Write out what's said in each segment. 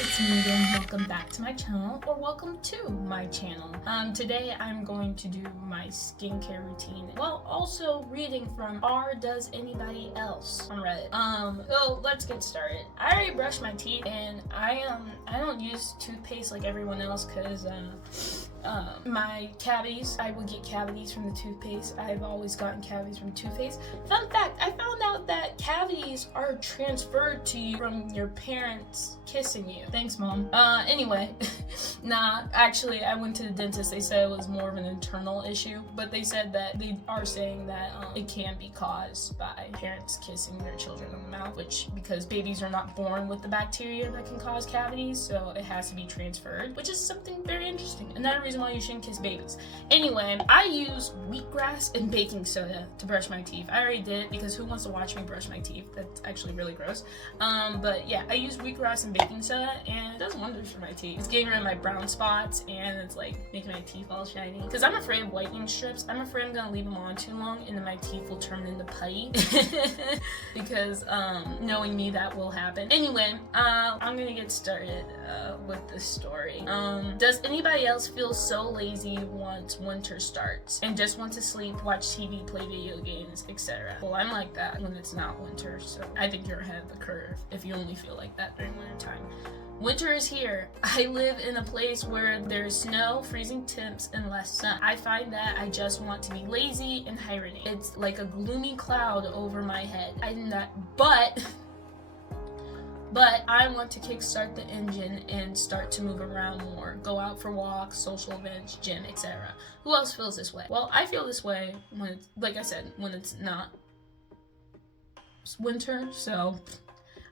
it's me again. Welcome back to my channel, or welcome to my channel. Today I'm going to do my skincare routine while also reading from Does Anybody Else on Reddit. So let's get started. I already brushed my teeth, and I don't use toothpaste like everyone else because my cavities, I would get cavities from the toothpaste. I've always gotten cavities from toothpaste. Fun fact, I found out that cavities are transferred to you from your parents kissing you. Thanks, Mom. Anyway, nah, actually, I went to the dentist. They said it was more of an internal issue, but they said that they are saying that it can be caused by parents kissing their children on the mouth, because babies are not born with the bacteria that can cause cavities, so it has to be transferred, which is something very interesting. Another reason why you shouldn't kiss babies. Anyway, I use wheatgrass and baking soda to brush my teeth. I already did it because who wants to watch me brush my teeth? That's actually really gross. But yeah, I use wheatgrass and baking soda, and it does wonders for my teeth. It's getting rid of my brown spots, and it's like making my teeth all shiny. Because I'm afraid of whitening strips. I'm afraid I'm gonna leave them on too long, and then my teeth will turn into putty. Because knowing me, that will happen. Anyway, I'm gonna get started with this story. Does anybody else feel so lazy once winter starts and just want to sleep, watch TV, play video games, etc.? Well, I'm like that when it's not winter, so I think you're ahead of the curve if you only feel like that during winter time. Winter is here. I live in a place where there's snow, freezing temps, and less sun. I find that I just want to be lazy and hibernate. It's like a gloomy cloud over my head. But I want to kickstart the engine and start to move around more, go out for walks, social events, gym, etc. Who else feels this way? Well, I feel this way when it's, like I said, when it's not winter, so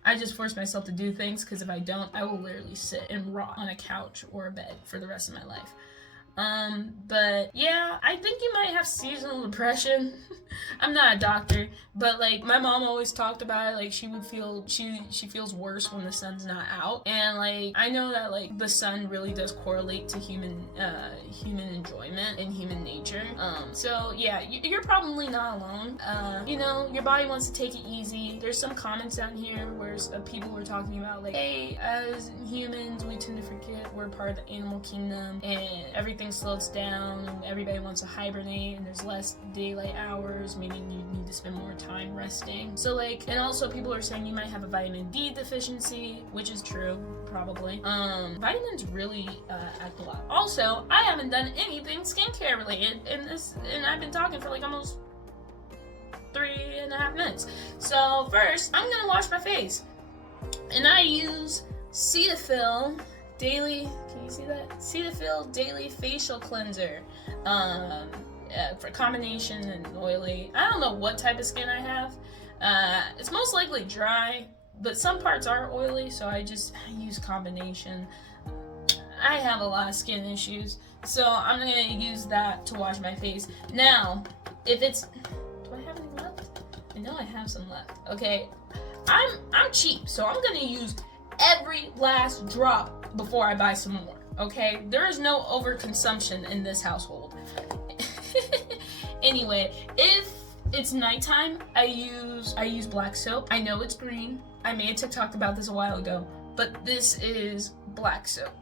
I just force myself to do things, because if I don't, I will literally sit and rot on a couch or a bed for the rest of my life. But yeah, I think you might have seasonal depression. I'm not a doctor, but like my mom always talked about it, like she feels worse when the sun's not out. And like I know that like the sun really does correlate to human enjoyment and human nature. So yeah, you're probably not alone. You know, your body wants to take it easy. There's some comments down here where people were talking about like, hey, as humans, we tend to forget we're part of the animal kingdom and everything slows down and everybody wants to hibernate and there's less daylight hours, meaning you need to spend more time resting. So like, and also people are saying you might have a vitamin D deficiency, which is true, probably. Vitamins really act a lot. Also, I haven't done anything skincare related in this, and I've been talking for like almost 3.5 minutes. So first, I'm gonna wash my face, and I use Cetaphil Daily, can you see that? Cetaphil Daily Facial Cleanser. For combination and oily. I don't know what type of skin I have. It's most likely dry, but some parts are oily, so I use combination. I have a lot of skin issues, so I'm gonna use that to wash my face. Now, if it's, do I have any left? I know I have some left. Okay, I'm cheap, so I'm gonna use every last drop before I buy some more. Okay, there is no overconsumption in this household. Anyway, if it's nighttime, I use black soap. I know it's green. I made a TikTok about this a while ago, but this is black soap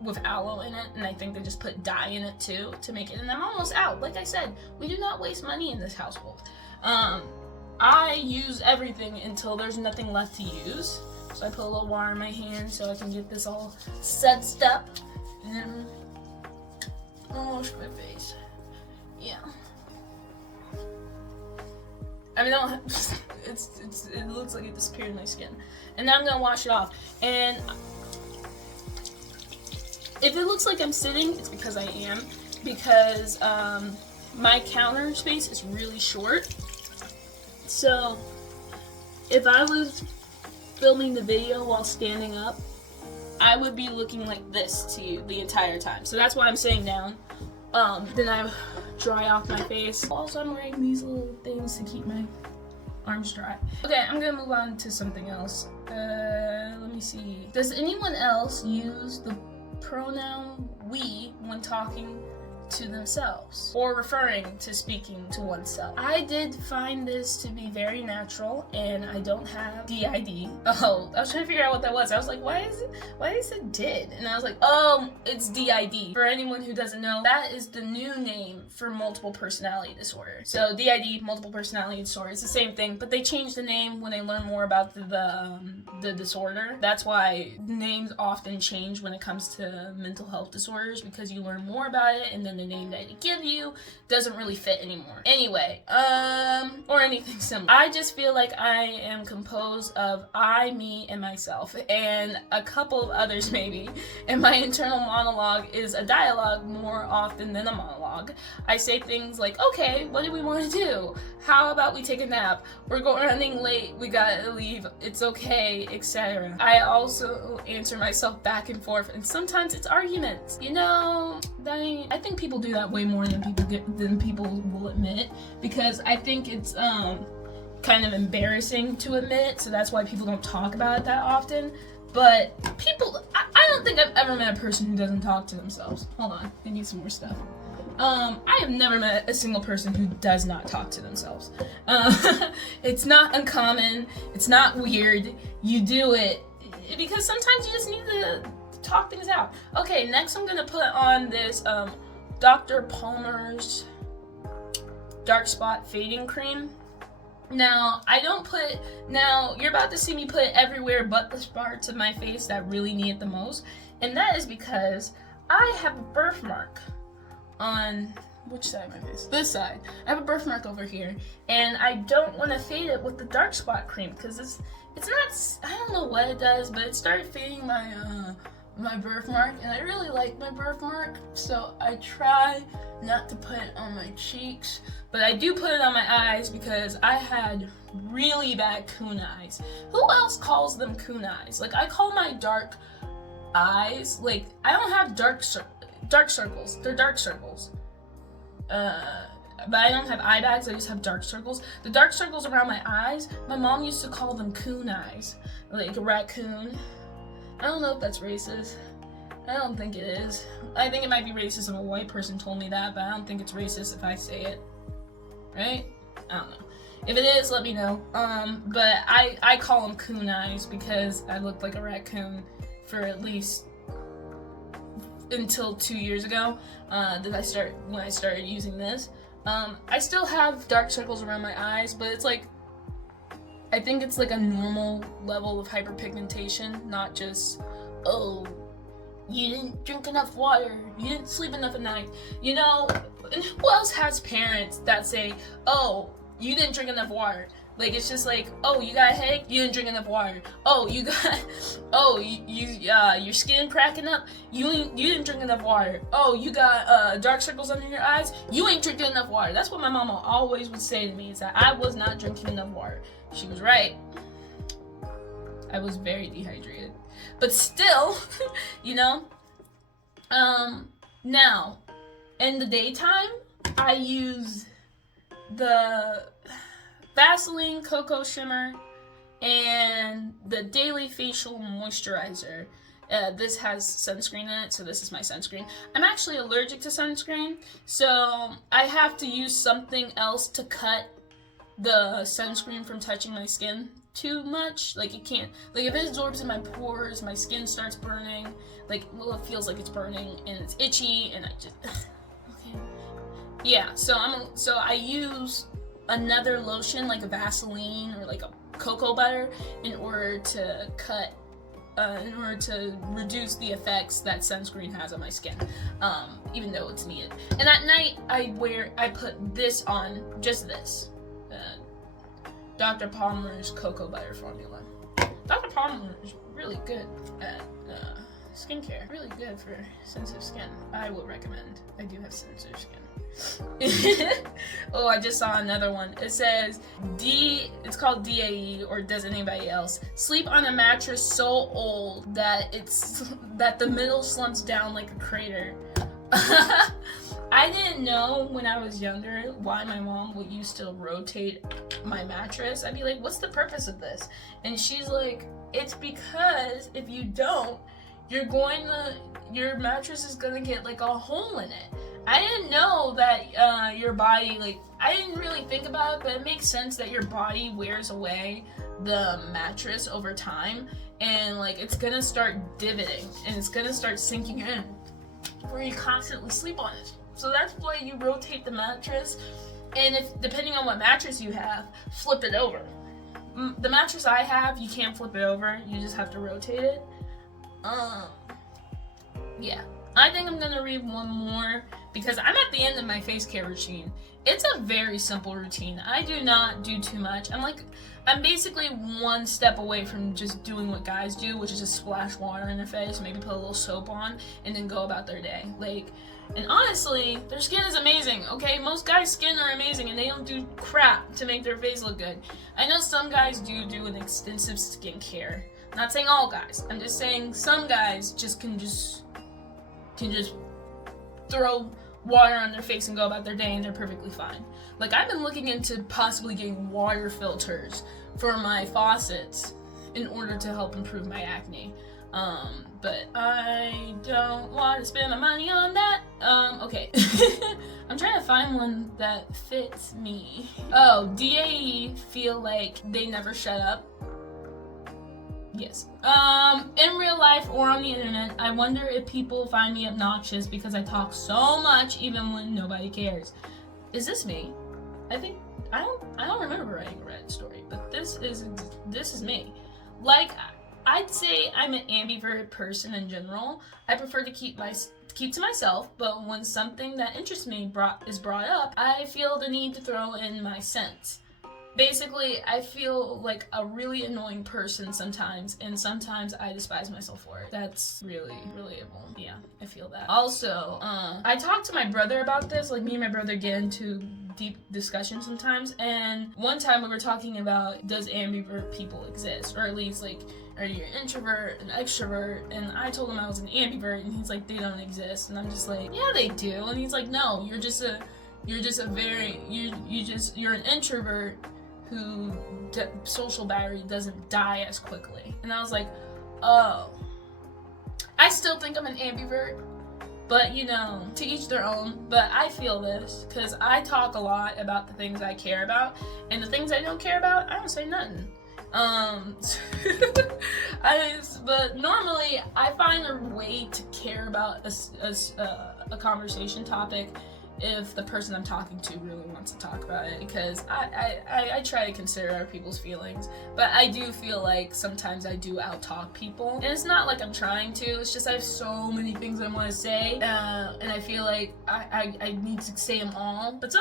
with aloe in it, and I think they just put dye in it too to make it. And I'm almost out. Like I said, we do not waste money in this household. I use everything until there's nothing left to use. So I put a little water in my hand so I can get this all sudsed up, and then I'll wash my face. Yeah. I mean, it looks like it disappeared in my skin. And now I'm gonna wash it off. And if it looks like I'm sitting, it's because I am. Because my counter space is really short. So if I was filming the video while standing up, I would be looking like this to you the entire time. So that's why I'm sitting down. Then I dry off my face. Also, I'm wearing these little things to keep my arms dry. Okay, I'm gonna move on to something else. Let me see. Does anyone else use the pronoun we when talking to themselves or referring to speaking to oneself. I did find this to be very natural, and I don't have DID. Oh, I was trying to figure out what that was. I was like, why is it did? And I was like, oh, it's DID. For anyone who doesn't know, that is the new name for multiple personality disorder. So DID, multiple personality disorder, it's the same thing, but they changed the name when they learn more about the disorder. That's why names often change when it comes to mental health disorders, because you learn more about it, and then the name that they give you doesn't really fit anymore. Anyway, or anything similar. I just feel like I am composed of I, me, and myself, and a couple of others maybe, and my internal monologue is a dialogue more often than a monologue. I say things like, okay, what do we want to do? How about we take a nap? We're going running late, we gotta leave, it's okay, etc. I also answer myself back and forth, and sometimes it's arguments. You know, I think people do that way more than people will admit, because I think it's kind of embarrassing to admit, so that's why people don't talk about it that often. But people, I don't think I've ever met a person who doesn't talk to themselves. Hold on, I need some more stuff. I have never met a single person who does not talk to themselves. It's not uncommon, it's not weird, you do it because sometimes you just need to talk things out. Okay, next I'm gonna put on this Dr. Palmer's Dark Spot Fading Cream. Now, you're about to see me put it everywhere but the parts of my face that really need it the most, and that is because I have a birthmark on, which side of my face? This side. I have a birthmark over here, and I don't want to fade it with the dark spot cream, because it's not, I don't know what it does, but it started fading my birthmark, and I really like my birthmark, so I try not to put it on my cheeks, but I do put it on my eyes because I had really bad coon eyes. Who else calls them coon eyes? Like, I call my dark eyes, like, I don't have dark circles, they're dark circles. But I don't have eye bags, I just have dark circles. The dark circles around my eyes, my mom used to call them coon eyes, like a raccoon. I don't know if that's racist. I don't think it is. I think it might be racist if a white person told me that, but I don't think it's racist if I say it. Right? I don't know. If it is, let me know. But I call them coon eyes because I looked like a raccoon for at least until 2 years ago, when I started using this. I still have dark circles around my eyes, but it's like, I think it's like a normal level of hyperpigmentation, not just, oh, you didn't drink enough water, you didn't sleep enough at night. You know, and who else has parents that say, oh, you didn't drink enough water? Like, it's just like, oh, you got a headache? You didn't drink enough water. Oh, your skin cracking up? You didn't drink enough water. Oh, you got dark circles under your eyes? You ain't drinking enough water. That's what my mama always would say to me, is that I was not drinking enough water. She was right. I was very dehydrated. But still, you know, now, in the daytime, I use the Vaseline Cocoa Shimmer and the Daily Facial Moisturizer. This has sunscreen in it, so this is my sunscreen. I'm actually allergic to sunscreen, so I have to use something else to cut the sunscreen from touching my skin too much. Like, it can't, like, if it absorbs in my pores, my skin starts burning. Like, well, it feels like it's burning, and it's itchy, and I just, okay. Yeah, so I use another lotion, like a Vaseline or like a cocoa butter, in order to reduce the effects that sunscreen has on my skin, even though it's needed. And at night, I put this on, just this, Dr. Palmer's cocoa butter formula. Dr. Palmer is really good at skincare, really good for sensitive skin. I would recommend. I do have sensitive skin. Oh, I just saw another one. It says it's called DAE, or Does Anybody Else? Sleep on a mattress so old that the middle slumps down like a crater. I didn't know when I was younger why my mom would used to rotate my mattress. I'd be like, what's the purpose of this? And she's like, it's because if you don't, your mattress is gonna get like a hole in it. I didn't know that your body, like, I didn't really think about it, but it makes sense that your body wears away the mattress over time, and like it's gonna start divoting and it's gonna start sinking in where you constantly sleep on it. So that's why you rotate the mattress, and if depending on what mattress you have, flip it over. The mattress I have, you can't flip it over, you just have to rotate it. Yeah, I think I'm gonna read one more because I'm at the end of my face care routine. It's a very simple routine. I do not do too much. I'm basically one step away from just doing what guys do, which is just splash water in their face, maybe put a little soap on, and then go about their day. Like, and honestly, their skin is amazing, okay? Most guys' skin are amazing, and they don't do crap to make their face look good. I know some guys do an extensive skincare. I'm not saying all guys. I'm just saying some guys can just throw water on their face and go about their day and they're perfectly fine. Like, I've been looking into possibly getting water filters for my faucets in order to help improve my acne. But I don't want to spend my money on that. Okay. I'm trying to find one that fits me. Oh, DAE feel like they never shut up. Yes. In real life or on the internet, I wonder if people find me obnoxious because I talk so much even when nobody cares. Is this me? I don't remember writing a Reddit story, but this is me. Like, I'd say I'm an ambivert person in general. I prefer to keep to myself, but when something that interests me is brought up, I feel the need to throw in my sense. Basically, I feel like a really annoying person sometimes, and sometimes I despise myself for it. That's really relatable. Yeah, I feel that. Also, I talked to my brother about this. Like, me and my brother get into deep discussion sometimes, and one time we were talking about, does ambivert people exist? Or at least, like, are you an introvert, an extrovert? And I told him I was an ambivert, and he's like, they don't exist. And I'm just like, yeah, they do. And he's like, no, you're an introvert who social battery doesn't die as quickly. And I was like, oh. I still think I'm an ambivert, but you know, to each their own. But I feel this because I talk a lot about the things I care about, and the things I don't care about, I don't say nothing. But normally I find a way to care about a conversation topic if the person I'm talking to really wants to talk about it, because I try to consider other people's feelings, but I do feel like sometimes I do out-talk people, and it's not like I'm trying to, it's just I have so many things I want to say, and I feel like I need to say them all, but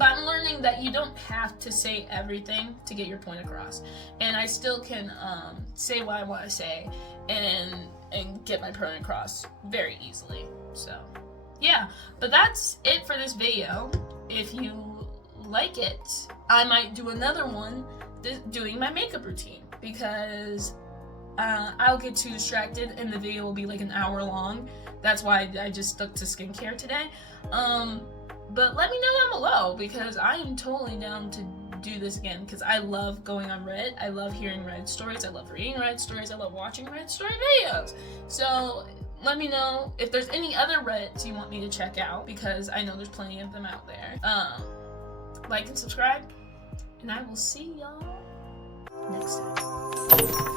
I'm learning that you don't have to say everything to get your point across, and I still can say what I want to say and get my point across very easily. So yeah, but that's it for this video. If you like it, I might do another one doing my makeup routine, because I'll get too distracted and the video will be like an hour long. That's why I just stuck to skincare today. But let me know down below, because I am totally down to do this again, because I love going on Reddit. I love hearing Reddit stories. I love reading Reddit stories. I love watching Reddit story videos. So let me know if there's any other Reddits you want me to check out, because I know there's plenty of them out there. Like and subscribe, and I will see y'all next time.